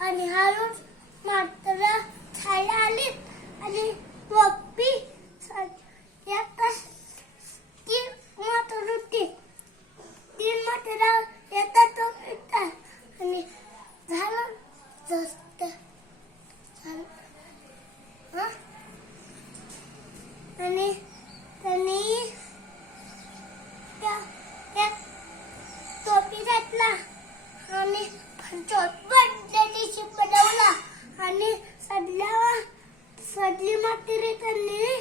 आणि हळूच मात्र छाया आली आणि टोपी ती मात्र होती. तीन मात्र येतात टोपीत आणि झालं जस्त झालं. आणि त्यांनी त्या टोपी घातला आणि बनवला आणि सडली मात्र त्यांनी